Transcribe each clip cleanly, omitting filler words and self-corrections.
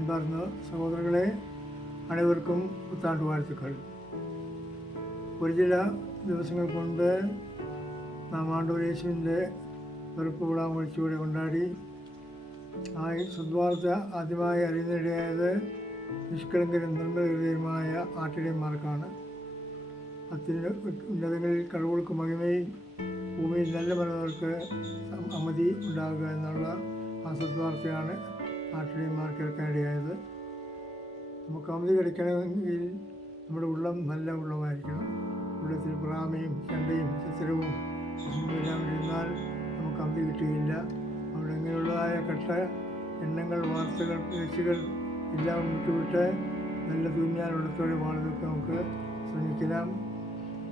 അൻപാർന്ന സഹോദരങ്ങളെ, അനേവർക്കും പുത്താണ്ട് വാഴ്ത്തുക്കൾ. ഒരു ചില ദിവസങ്ങൾക്ക് മുൻപ് നാം ആണ്ടവർ യേശുവിൻ്റെ പിറപ്പ് വിളാമൊഴിച്ചുകൂടെ കൊണ്ടാടി. ആ സദ്വാർത്ത ആദ്യമായി അറിയുന്നതിനിടയായത് നിഷ്കളങ്കരും നിർമ്മല ഹൃദയരുമായ ആട്ടിടയന്മാർക്കാണ്. ഉന്നതങ്ങളിൽ കഴിവുകൾക്ക് മഹിമയും ഭൂമിയിൽ നല്ല മനുഷ്യർക്ക് അമതി ഉണ്ടാകുക എന്നുള്ള ആ സദ്വാർത്തയാണ് ആട്ടിടയന്മാർ കേൾക്കാനിടയായത്. നമുക്ക് അമതി കിടക്കണമെങ്കിൽ നമ്മുടെ ഉള്ളം നല്ല ഉള്ളമായിരിക്കണം. ഉള്ളത്തിൽ പ്രാമയും ചണ്ടയും ചിത്രവും എല്ലാം ഇരുന്നാൽ നമുക്ക് അമതി കിട്ടുകയില്ല. അവിടെ ഇങ്ങനെയുള്ളതായ കെട്ട എണ്ണങ്ങൾ, വാർത്തകൾ, പേച്ചുകൾ എല്ലാം വിട്ടുവിട്ട് നല്ല തുന്നാനുള്ളത്തോടെ വാഴുന്നതൊക്കെ നമുക്ക് ശ്രമിക്കണം.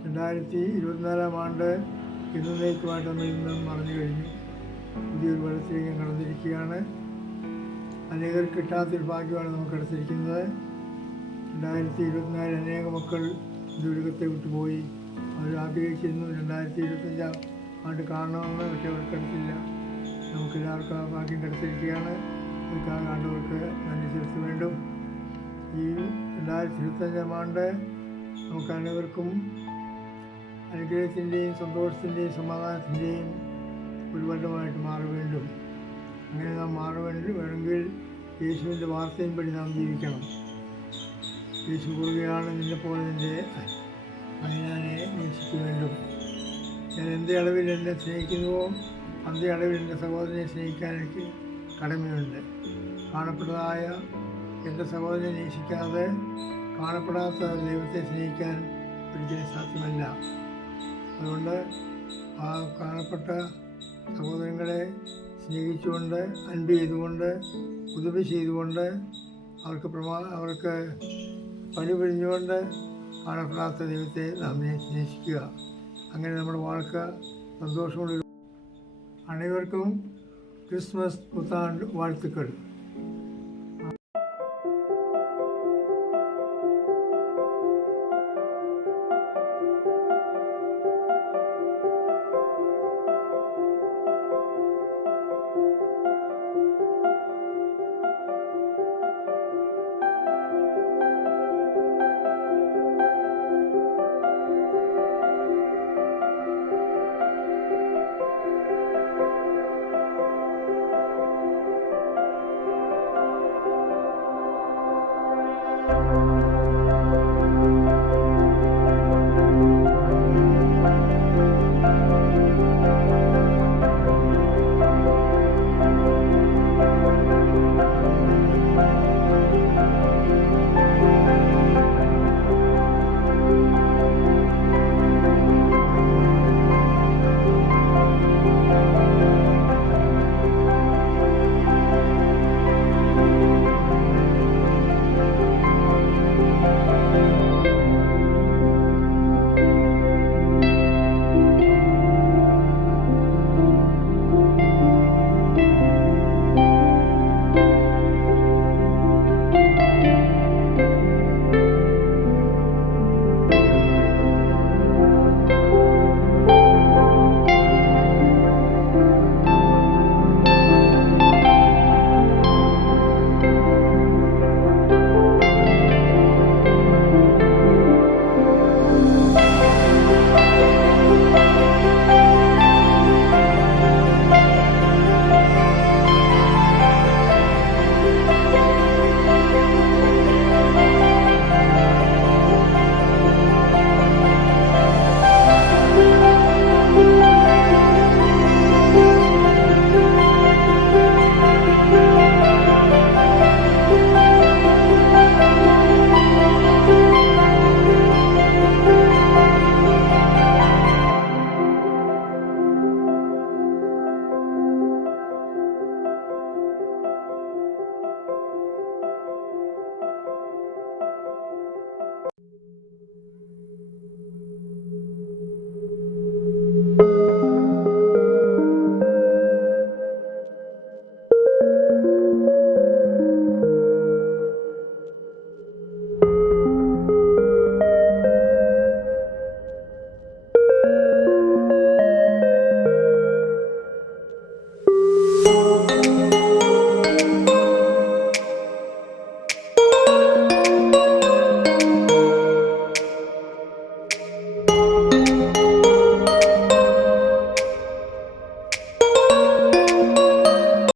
2024 ആണ്ട് എന്നേക്കുമായിട്ട് നമ്മൾ ഇന്നും മറഞ്ഞു കഴിഞ്ഞു. പുതിയൊരു വലത്തിലേക്ക് കടന്നിരിക്കുകയാണ്. അനേകർ കിട്ടാത്തൊരു ഭാഗ്യമാണ് നമുക്ക് എടുത്തിരിക്കുന്നത്. 2024 അനേക മക്കൾ ദുരിതത്തെ വിട്ടുപോയി. അവർ ആഗ്രഹിച്ചിരുന്നു 2025 ആണ്ട് കാണണമെന്ന്, പക്ഷെ അവർക്കടുത്തില്ല. നമുക്കെല്ലാവർക്കും ആ ഭാഗ്യം കിടത്തിരിക്കുകയാണ്. ഇതൊക്കെ ആണ്ടവർക്ക് അനുസരിച്ച് വീണ്ടും ഈ 2025 ആണ്ട് നമുക്ക് അനേവർക്കും അനുഗ്രഹത്തിൻ്റെയും സന്തോഷത്തിൻ്റെയും സമാധാനത്തിൻ്റെയും ഒരു വർഷമായിട്ട് മാറുവേണ്ടും. അങ്ങനെ നാം വേണമെങ്കിൽ യേശുവിൻ്റെ വാർത്തയും പടി നാം ജീവിക്കണം. യേശു പറയുകയാണ്, നിന്നെപ്പോലെ നിൻ്റെ അയനാനെ നേസിച്ചു വേണ്ടും. ഞാൻ എന്ത് അളവിൽ എന്നെ സ്നേഹിക്കുന്നുവോ അതേ അളവിൽ എൻ്റെ സഹോദരനെ സ്നേഹിക്കാൻ എനിക്ക് കടമയുണ്ട്. കാണപ്പെട്ടതായ എൻ്റെ സഹോദരനെ നേസിക്കാതെ കാണപ്പെടാത്ത ദൈവത്തെ സ്നേഹിക്കാൻ ഒരിക്കലും സാധ്യമല്ല. അതുകൊണ്ട് ആ കാണപ്പെട്ട സഹോദരങ്ങളെ സ്നേഹിച്ചുകൊണ്ട്, അൻപ് ചെയ്തുകൊണ്ട്, ഉദവി ചെയ്തുകൊണ്ട്, അവർക്ക് പണി പിരിഞ്ഞുകൊണ്ട് കാണപ്പെടാത്ത ദൈവത്തെ നാം സ്നേഹിക്കുക. അങ്ങനെ നമ്മുടെ വാൾക്ക് സന്തോഷമുള്ള അനേവർക്കും ക്രിസ്മസ് പുത്താണ്ട് വാഴ്ത്തുക്കൾ.